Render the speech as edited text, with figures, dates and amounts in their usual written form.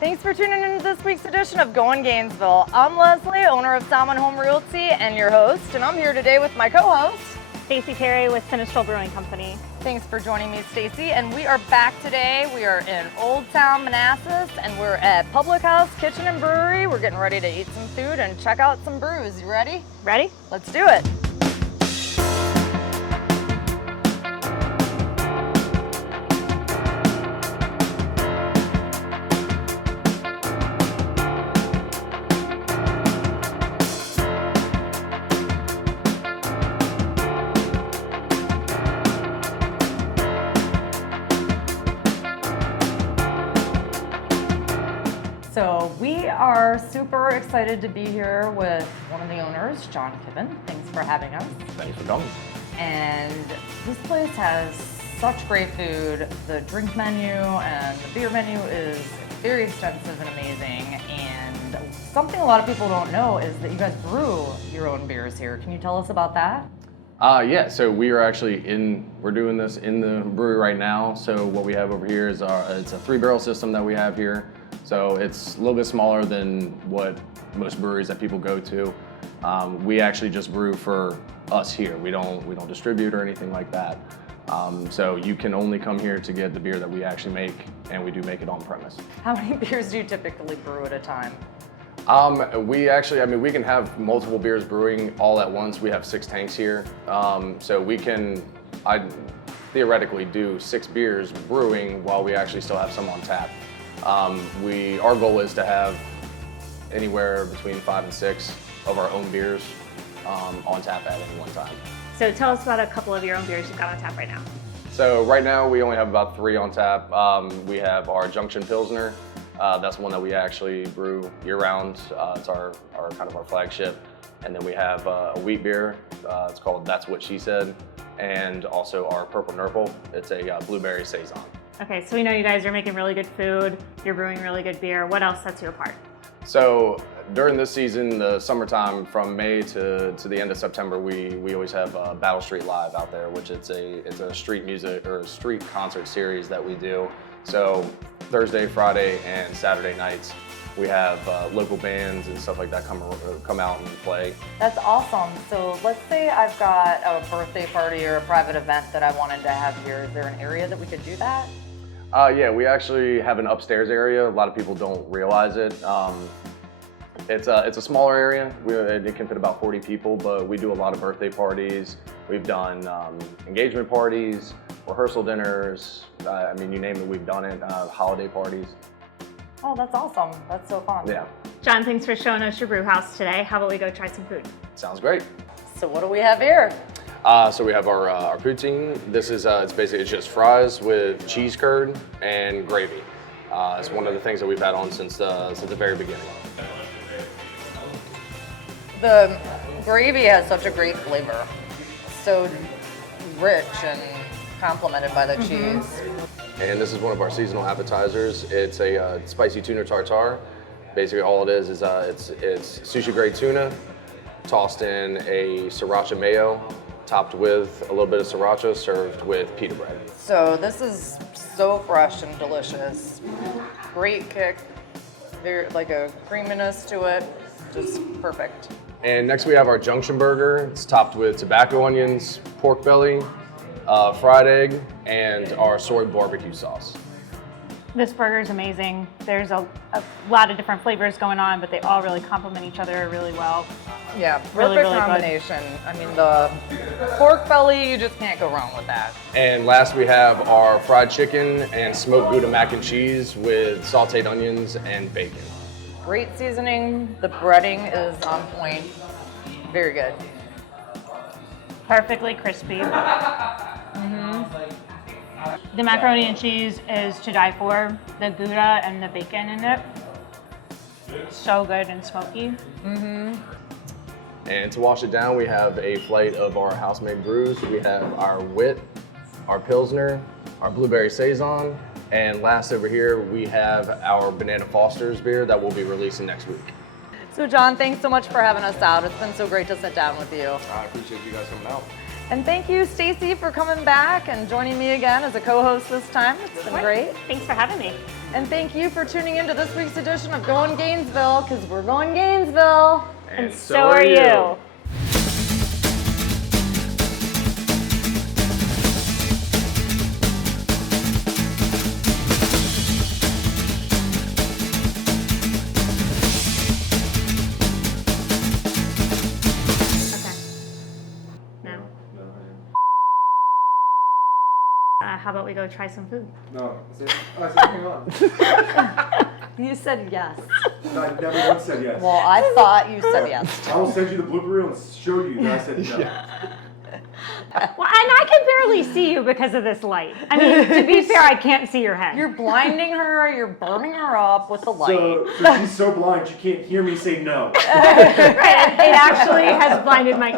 Thanks for tuning in to this week's edition of Goin Gainesville. I'm Lesley, owner of Salman Home Realty and your host, and I'm here today with my co-host, Stacey Terry with Sinistral Brewing Company. Thanks for joining me, Stacey. And we are back today. We are in Old Town Manassas, and we're at Public House Kitchen and Brewery. We're getting ready to eat some food and check out some brews. You ready? Ready? Let's do it. So we are super excited to be here with one of the owners, John Kibben. Thanks for having us. Thanks for coming. And this place has such great food. The drink menu and the beer menu is very extensive and amazing. And something a lot of people don't know is that you guys brew your own beers here. Can you tell us about that? Yeah, so we are actually we're doing this in the brewery right now. So what we have over here is it's a 3-barrel system that we have here. So it's a little bit smaller than what most breweries that people go to. We actually just brew for us here. We don't distribute or anything like that. So you can only come here to get the beer that we actually make, and we do make it on premise. How many beers do you typically brew at a time? We can have multiple beers brewing all at once. We have 6 tanks here. So I theoretically do 6 beers brewing while we actually still have some on tap. Our goal is to have anywhere between 5 and 6 of our own beers on tap at any one time. So tell us about a couple of your own beers you've got on tap right now. So right now we only have about 3 on tap. We have our Junction Pilsner. That's one that we actually brew year-round. It's our kind of our flagship. And then we have a wheat beer. It's called That's What She Said. And also our Purple Nurple. It's a blueberry saison. Okay, so we know you guys are making really good food. You're brewing really good beer. What else sets you apart? So during this season, the summertime, from May to the end of September, we always have Battle Street Live out there, which it's a street music or a street concert series that we do. So Thursday, Friday, and Saturday nights, we have local bands and stuff like that come out and play. That's awesome. So let's say I've got a birthday party or a private event that I wanted to have here. Is there an area that we could do that? Yeah, we actually have an upstairs area. A lot of people don't realize it. It's a smaller area. It can fit about 40 people, but we do a lot of birthday parties. We've done engagement parties, rehearsal dinners. You name it, we've done it. Holiday parties. Oh, that's awesome. That's so fun. Yeah. John, thanks for showing us your brew house today. How about we go try some food? Sounds great. So what do we have here? So we have our poutine. This is it's just fries with cheese curd and gravy. It's one of the things that we've had on since the very beginning. The gravy has such a great flavor. So rich and complemented by the cheese. And this is one of our seasonal appetizers. It's a spicy tuna tartare. Basically all it is it's sushi grade tuna tossed in a sriracha mayo, topped with a little bit of sriracha, served with pita bread. So this is so fresh and delicious. Great kick, very like a creaminess to it, just perfect. And next we have our Junction Burger. It's topped with tobacco onions, pork belly, fried egg, and our soy barbecue sauce. This burger is amazing. There's a lot of different flavors going on, but they all really complement each other really well. Yeah, Really, perfect really good. combination. I mean, the pork belly, you just can't go wrong with that. And last we have our fried chicken and smoked Gouda mac and cheese with sauteed onions and bacon. Great seasoning. The breading is on point. Very good. Perfectly crispy. The macaroni and cheese is to die for. The Gouda and the bacon in it, so good and smoky. And to wash it down, we have a flight of our house-made brews. We have our Wit, our Pilsner, our Blueberry Saison, and last over here, we have our Banana Foster's beer that we'll be releasing next week. So John, thanks so much for having us out. It's been so great to sit down with you. I appreciate you guys coming out. And thank you, Stacey, for coming back and joining me again as a co-host this time. It's been great. Thanks for having me. And thank you for tuning into this week's edition of Goin Gainesville, because we're going Gainesville. And so are you. How about we go try some food? No, I said hang on. You said yes. No, I never once said yes. Well, I thought you said yes. I will send you the blooper reel and show you that I said no. Well, and I can barely see you because of this light. I mean, to be fair, I can't see your head. You're blinding her, you're burning her up with the light. So she's so blind she can't hear me say no. Right, it actually has blinded my